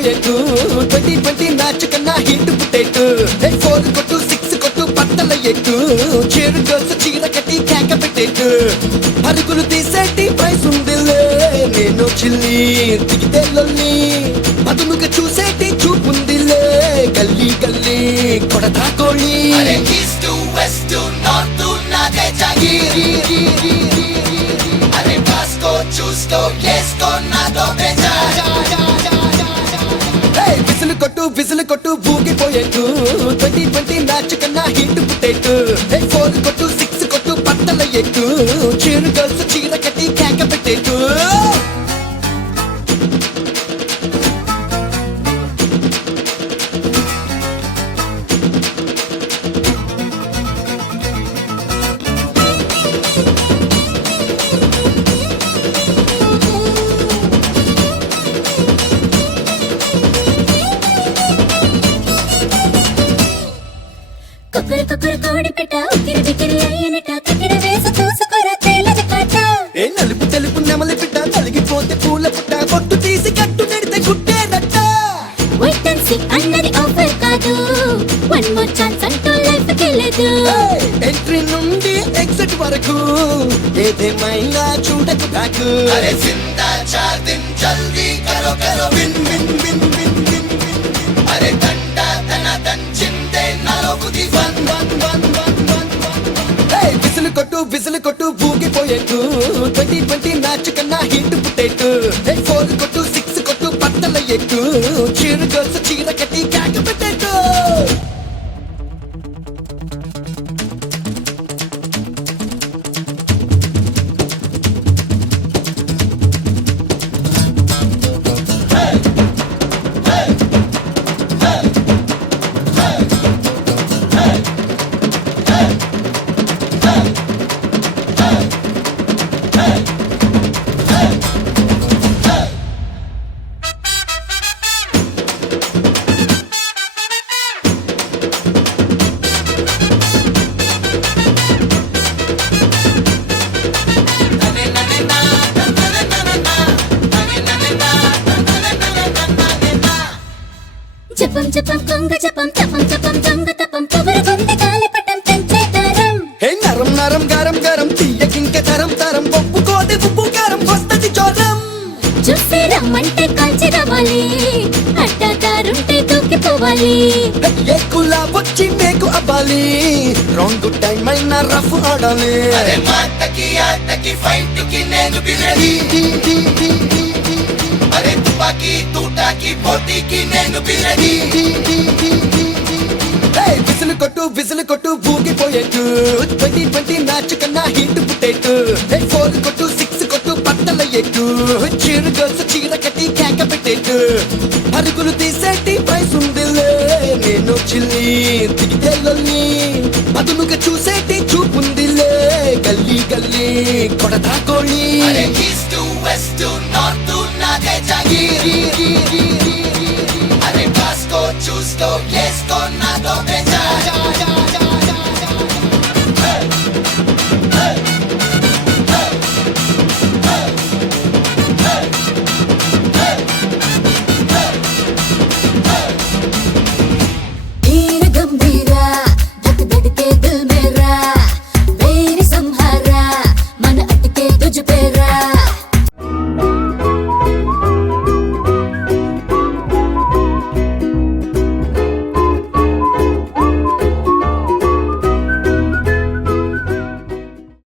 ఊగిపోయేట్టు 2020 match కన్నా hit పుట్టేట్టు 4 కొట్టు 6 కొట్టు పట్టల ఎట్టు చేరు గర్ల్స్ చీర కట్టి కేక పెట్టేట్టు పరుగులు తీసేటి ప్రైస్ ఉందిలే నేను చిల్లి దిగితే లొల్లి పదునుగా చూసేటి చూపుందిలే గల్లీ గల్లీ కొడతా కోళ్ళి east to west to north to నాదే జాగీర్ అరే కాస్కో చూస్కో కేస్కో నాతో బేజార్ విసులు కొట్టు ఊగిపోయేట్టు 2020 మ్యాచ్ కన్నా హిట్ పుట్టేట్టు 4 కొట్టు 6 కొట్టు పట్టల ఎట్టు చేరు గర్ల్స్ చీర కట్టి కేక పెట్టేట్టు కుక్కరు కుక్కరు కోడి పెట్ట ఉక్కిరి బిక్కిరి అయ్యనట కక్కిర వేసి చూసుకోరా తేలది కాట నలుపు తెలుపు నెమలి పిట్ట నలిగిపోతే పూల పుట్ట పొట్టు తీసి కట్టు నెడితే గుట్టే రట్ట వెయిట్ అండ్ సీ అన్నది ఆఫర్ కాదు వన్ మోర్ ఛాన్స్ అంటూ లైఫ్ కి లేదు ఎంట్రీ నుండి ఎగ్జిట్ వరకు ఏదేమైనా చూడకు బ్యాక్ అరే జిందా చార్ దిన్ జల్దీ కరో కరో win win win win win అరే దండా తన దన్ జిందే నలో బుది one one one one one విసులు కొట్టు ఊగిపోయేట్టు 2020 మ్యాచ్ కన్నా హిట్ పుట్టేట్టు 4 కొట్టు 6 కొట్టు పట్టల ఎట్టు చీర గర్ల్స్ చీర కట్టి కేక పెట్టేట్టు జపం జపం కొంగ జపం తపం తపం దొంగ తపం పొగరు గుండె గాలి పటం పెంచే తరం నరం నరం గరం గరం తీయకింక తరం తరం ఒప్పుకోదే ఉప్పు కారం వస్తది జ్వరం చూసి రమ్మంటే కాల్చి రావాలి అడ్డదారుంటే దూకిపోవాలి ఎక్కులా వచ్చి మేకు అవ్వాలి రాంగ్ టైం అయినా రఫ్ ఆడాలి అరే మాటకి ఆటకి ఫైట్ కి నేను బిరెడీ అరే తుపాకి తూటాకి పోటీకి నేను బిరెడీ విసులు కొట్టు ఊగిపోయేట్టు 2020 మ్యాచ్ కన్నా హిట్ పుట్టేట్టు 4 కొట్టు 6 కొట్టు పట్టల ఎట్టు చీరు గర్ల్స్ చీర కట్టి కేక పెట్టేట్టు పరుగులు తీసేటి ప్రైస్ ఉందిలే నేను చిల్లి దిగితే లొల్లి పదునుగా చూసేటి చూపుందిలే గల్లీ గల్లీ కొడతా కోళ్ళి అరే ఈస్ట్